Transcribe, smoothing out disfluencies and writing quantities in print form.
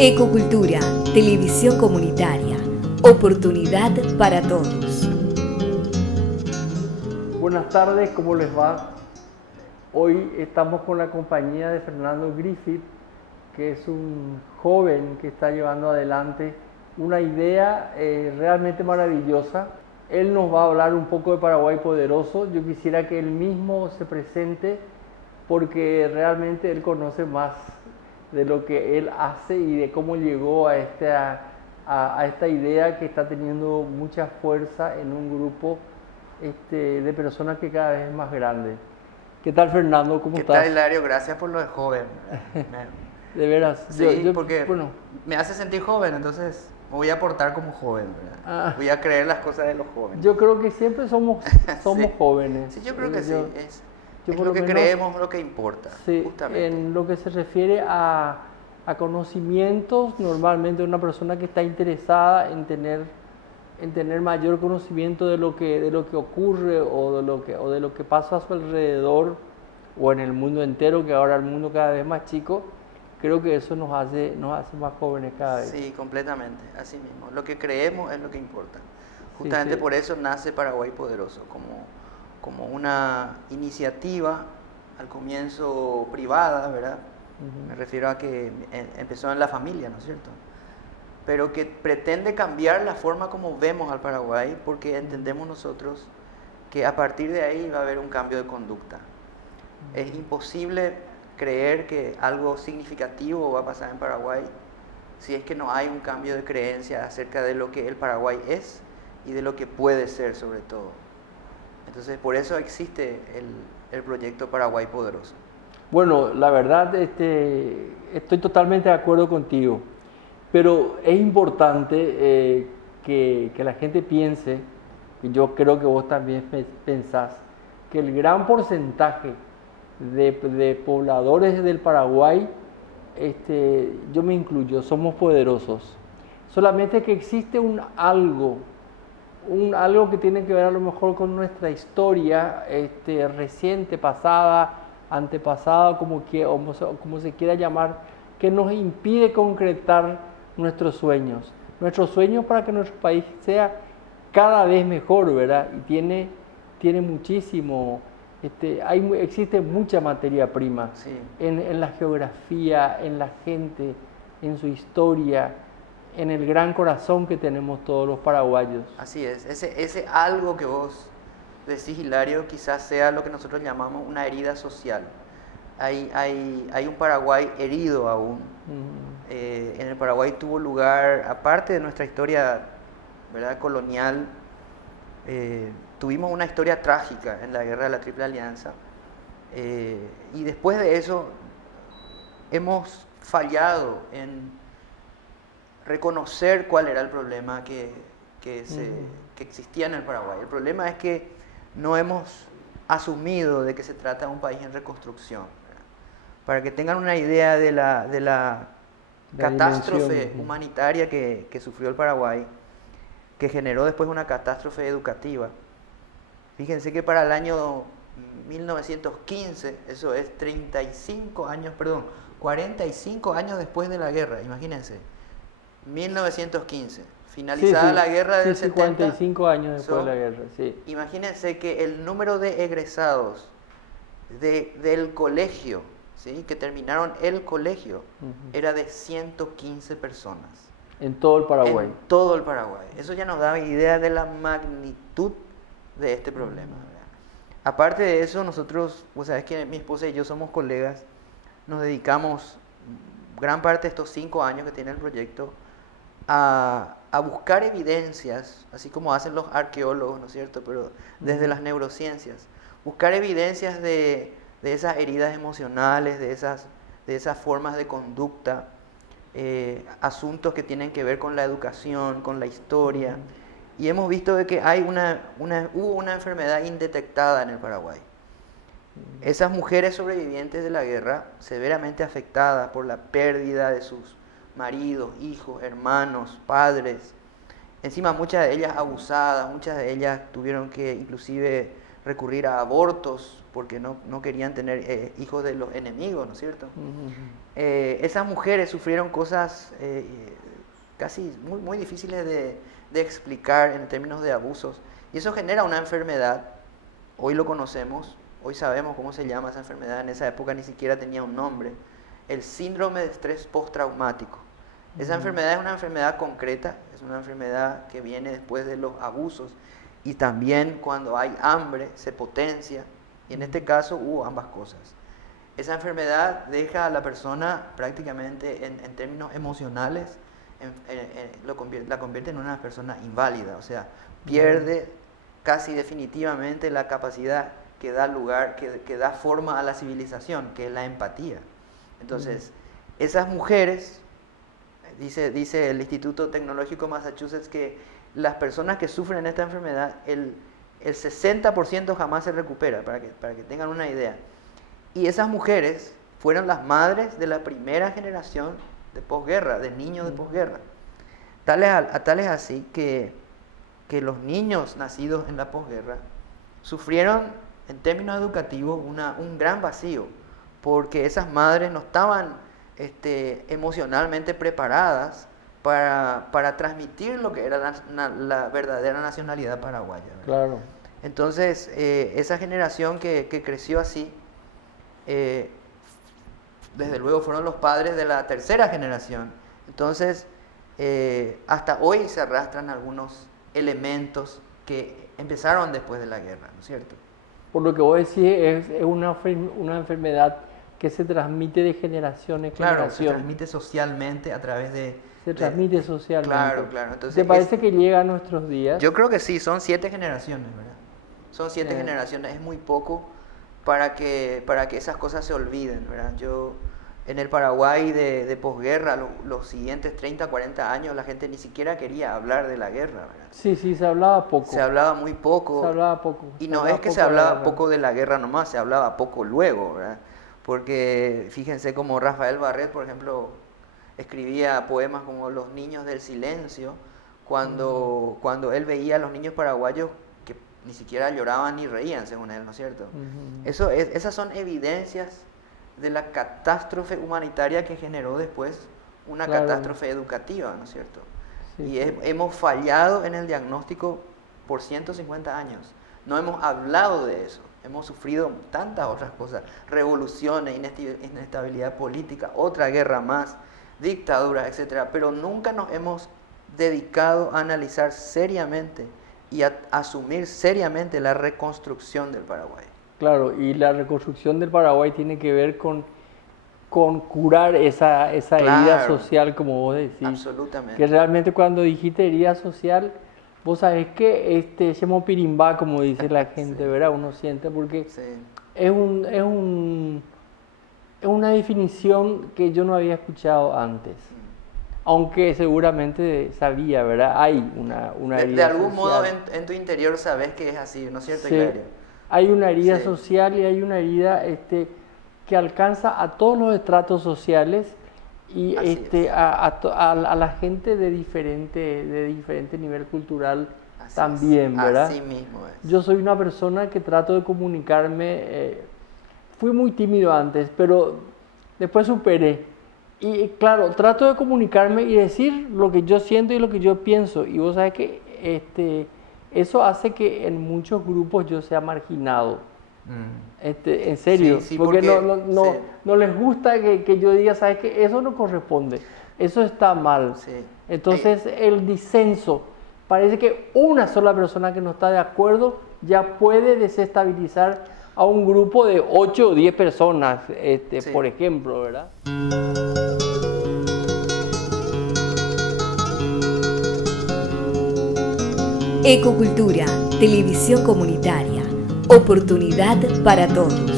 Ecocultura, televisión comunitaria, oportunidad para todos. Buenas tardes, ¿cómo les va? Hoy estamos con la compañía de Fernando Griffith, que es un joven que está llevando adelante una idea realmente maravillosa. Él nos va a hablar un poco de Paraguay Poderoso. Yo quisiera que él mismo se presente porque realmente él conoce más de lo que él hace y de cómo llegó a esta idea que está teniendo mucha fuerza en un grupo de personas que cada vez es más grande. ¿Qué tal, Fernando? ¿Cómo estás? ¿Qué tal, Hilario? Gracias por lo de joven. De veras. Sí, porque me hace sentir joven, entonces me voy a portar como joven, ¿verdad? Voy a creer las cosas de los jóvenes. Yo creo que siempre somos Sí. jóvenes. Sí, yo creo que sí. Es por lo que menos, creemos, lo que importa. Sí, justamente. en lo que se refiere a conocimientos, normalmente una persona que está interesada en tener mayor conocimiento de lo que ocurre o de lo que pasa a su alrededor o en el mundo entero, que ahora el mundo cada vez más chico, creo que eso nos hace más jóvenes cada vez. Sí, completamente, así mismo. Lo que creemos es lo que importa. Justamente sí. Por eso nace Paraguay Poderoso, como una iniciativa al comienzo privada, ¿verdad? Me refiero a que empezó en la familia, ¿no es cierto? Pero que pretende cambiar la forma como vemos al Paraguay, porque entendemos nosotros que a partir de ahí va a haber un cambio de conducta. Es imposible creer que algo significativo va a pasar en Paraguay si es que no hay un cambio de creencia acerca de lo que el Paraguay es y de lo que puede ser sobre todo. Entonces por eso existe el proyecto Paraguay Poderoso. Bueno, la verdad estoy totalmente de acuerdo contigo, pero es importante que la gente piense, y yo creo que vos también pensás, que el gran porcentaje de pobladores del Paraguay, yo me incluyo, somos poderosos. Solamente que existe algo que tiene que ver a lo mejor con nuestra historia reciente, pasada, antepasada, como se quiera llamar, que nos impide concretar nuestros sueños para que nuestro país sea cada vez mejor, ¿verdad? Y tiene muchísimo, existe mucha materia prima, Sí. en la geografía, en la gente, en su historia, en el gran corazón que tenemos todos los paraguayos. Así es, ese algo que vos decís, Hilario, quizás sea lo que nosotros llamamos una herida social. Hay un Paraguay herido aún. En el Paraguay tuvo lugar, aparte de nuestra historia, ¿verdad?, colonial, tuvimos una historia trágica en la guerra de la Triple Alianza. Y después de eso hemos fallado en reconocer cuál era el problema que existía en el Paraguay. El problema es que no hemos asumido de que se trata de un país en reconstrucción. Para que tengan una idea de la catástrofe humanitaria que sufrió el Paraguay, que generó después una catástrofe educativa. Fíjense que para el año 1915, eso es 45 años después de la guerra, imagínense. 1915, finalizada la guerra del 70. 45 años después de la guerra, sí. Imagínense que el número de egresados del colegio, ¿sí?, que terminaron el colegio, era de 115 personas. En todo el Paraguay. En todo el Paraguay. Eso ya nos da idea de la magnitud de este problema. Aparte de eso, nosotros, vos sabés que mi esposa y yo somos colegas, nos dedicamos gran parte de estos 5 años que tiene el proyecto a buscar evidencias, así como hacen los arqueólogos, ¿no es cierto?, pero desde las neurociencias, buscar evidencias de esas heridas emocionales, de esas formas de conducta, asuntos que tienen que ver con la educación, con la historia, y hemos visto de que hubo una enfermedad indetectada en el Paraguay. Esas mujeres sobrevivientes de la guerra, severamente afectadas por la pérdida de sus maridos, hijos, hermanos, padres, encima muchas de ellas abusadas, muchas de ellas tuvieron que inclusive recurrir a abortos porque no querían tener hijos de los enemigos, ¿no es cierto? Esas mujeres sufrieron cosas casi muy difíciles de explicar en términos de abusos, y eso genera una enfermedad. Hoy lo conocemos, hoy sabemos cómo se llama esa enfermedad. En esa época ni siquiera tenía un nombre: el síndrome de estrés postraumático. Esa enfermedad es una enfermedad concreta, es una enfermedad que viene después de los abusos, y también cuando hay hambre se potencia, y en este caso hubo ambas cosas. Esa enfermedad deja a la persona prácticamente en términos emocionales, la convierte en una persona inválida, o sea, pierde casi definitivamente la capacidad que da lugar, que da forma a la civilización, que es la empatía. Entonces, esas mujeres, dice el Instituto Tecnológico Massachusetts, que las personas que sufren esta enfermedad, el 60% jamás se recupera, para que tengan una idea. Y esas mujeres fueron las madres de la primera generación de posguerra, de niños de posguerra. Tales así que los niños nacidos en la posguerra sufrieron, en términos educativos, un gran vacío, porque esas madres no estaban emocionalmente preparadas para transmitir lo que era la verdadera nacionalidad paraguaya, ¿verdad? Claro. Entonces, esa generación que creció así, desde luego fueron los padres de la tercera generación. Entonces, hasta hoy se arrastran algunos elementos que empezaron después de la guerra, ¿no es cierto? Por lo que vos decís, es una enfermedad que se transmite de generación en Claro, generación. se transmite socialmente a través de... Se transmite socialmente. Claro. Entonces, ¿te parece que llega a nuestros días? Yo creo que sí, son 7 generaciones, ¿verdad? Son 7 generaciones, es muy poco para que esas cosas se olviden, ¿verdad? Yo, en el Paraguay de posguerra, los siguientes 30, 40 años, la gente ni siquiera quería hablar de la guerra, ¿verdad? Sí, se hablaba poco. Se hablaba muy poco. Se hablaba poco. Y no es que se hablaba poco de la guerra nomás, se hablaba poco luego, ¿verdad? Porque fíjense como Rafael Barret, por ejemplo, escribía poemas como Los niños del silencio, cuando él veía a los niños paraguayos que ni siquiera lloraban ni reían, según él, ¿no es cierto? Esas son evidencias de la catástrofe humanitaria que generó después una catástrofe educativa, ¿no es cierto? Sí, hemos fallado en el diagnóstico por 150 años. No hemos hablado de eso. Hemos sufrido tantas otras cosas: revoluciones, inestabilidad política, otra guerra más, dictadura, etcétera. Pero nunca nos hemos dedicado a analizar seriamente y a asumir seriamente la reconstrucción del Paraguay. Claro, y la reconstrucción del Paraguay tiene que ver con curar esa herida social, como vos decís. Absolutamente. Que realmente cuando dijiste herida social, vos sabés que somos pirimbá, como dice la gente, sí, ¿verdad? Uno siente, porque sí, es una definición que yo no había escuchado antes. Aunque seguramente sabía, ¿verdad? Hay una herida de algún social. Modo en tu interior sabes que es así, ¿no es cierto, Sí. Hilario? Hay una herida Sí. social y hay una herida que alcanza a todos los estratos sociales y a la gente de diferente nivel cultural Así también, es. ¿verdad? Así mismo es. Yo soy una persona que trato de comunicarme, fui muy tímido antes, pero después superé. Y claro, trato de comunicarme y decir lo que yo siento y lo que yo pienso. Y vos sabés que eso hace que en muchos grupos yo sea marginado. En serio, Sí, porque sí. no les gusta que yo diga, ¿sabes qué? Eso no corresponde, eso está mal. Sí. Entonces el disenso, parece que una sola persona que no está de acuerdo ya puede desestabilizar a un grupo de 8 o 10 personas, Sí. por ejemplo, ¿verdad? Ecocultura, televisión comunitaria, oportunidad para todos.